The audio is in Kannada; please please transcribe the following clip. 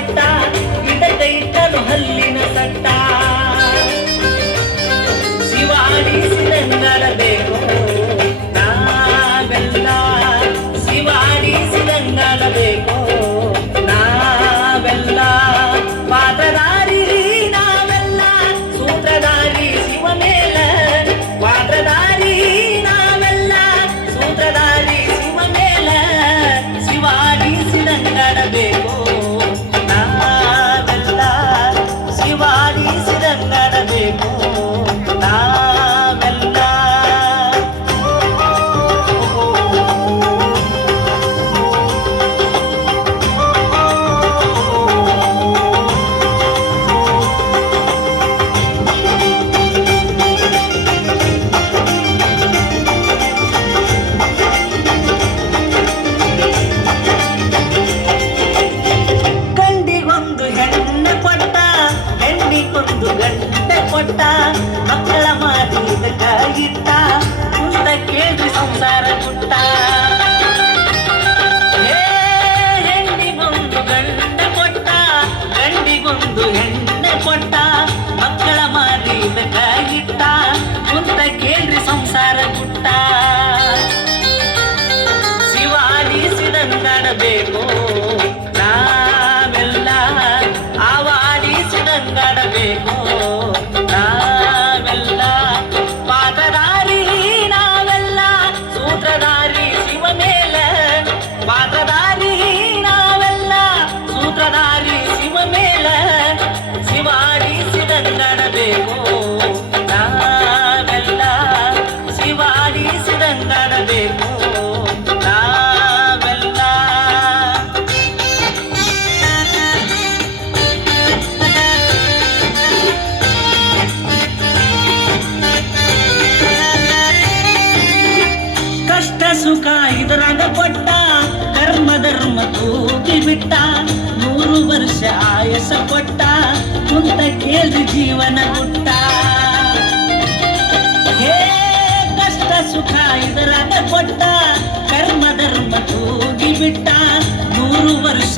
ಕೊಟ್ಟ ಇಡಕೈತನು ಹಲ್ಲಿನ ಸಟ್ಟ ಶಿವಾಡಿಸಿದಂಗಡಬೇಕು ನಾವೆಲ್ಲ ಶಿವಾಡಿಸಿದಂಗಡಬೇಕು ನಾವೆಲ್ಲ ಪಾತ್ರಧಾರಿ ನಾವೆಲ್ಲ ಸೂತ್ರಧಾರಿ ಶಿವ ಮೇಲ ಪಾತ್ರಧಾರಿ ನಾವೆಲ್ಲ ಸೂತ್ರಧಾರಿ ಶಿವ ಮೇಲ ಶಿವಾಡಿಸಿದಂಗಡಬೇಕು ನಾವೆಲ್ಲ ಶಿವಾಡಿಸಿದಂಗಡಬೇಕು ಕೊಟ್ಟ ಮಕ್ಕಳ ಮಾತಿದ ಕಾಯಿಟ್ಟ ಕುಂತ ಕೇಳ್ರಿ ಸಂಸಾರ ಪುಟ್ಟ ಹೆಣ್ಣಿಗೊಂದು ಗಂಡ ಕೊಟ್ಟ ಗಂಡಿಗೊಂದು ಹೆಣ್ಣೆ ಕೊಟ್ಟ ಮಕ್ಕಳ ಮಾತಿದ ಕಾಯಿಟ್ಟ ಕುಂತ ಕೇಳ್ರಿ ಸಂಸಾರ ಪುಟ್ಟ ಶಿವಾಡಿಸಿದಂಗಡಬೇಕು ನಾವೆಲ್ಲ ಆವಾಡಿಸಿದಂಗಡಬೇಕು ನಾವೆಲ್ಲ ಪಾತ್ರಧಾರಿ ನಾವೆಲ್ಲ ಸೂತ್ರಧಾರಿ ಶಿವ ಮೇಲ ಪಾತ್ರಧಾರಿ ನಾವೆಲ್ಲ ಸೂತ್ರಧಾರಿ ಶಿವ ಮೇಲ ಶಿವಾಡಿಸಿದಂಗಡಬೇಕು ನಾವೆಲ್ಲ ಶಿವಾಡಿಸಿದಂಗಡಬೇಕು ಸುಖ ಇದರಾಗ ಕೊಟ್ಟ ಕರ್ಮ ಧರ್ಮ ತೂಗಿ ಬಿಟ್ಟ 100 ವರ್ಷ ಆಯಸ ಕೊಟ್ಟ ಕುಂತ ಕೇಳ್ರಿ ಜೀವನ ಗುಟ್ಟ ಹೇ ಕಷ್ಟ ಸುಖ ಇದರಾಗ ಕೊಟ್ಟ ಕರ್ಮ ಧರ್ಮ ತೂಗಿ ಬಿಟ್ಟ 100 ವರ್ಷ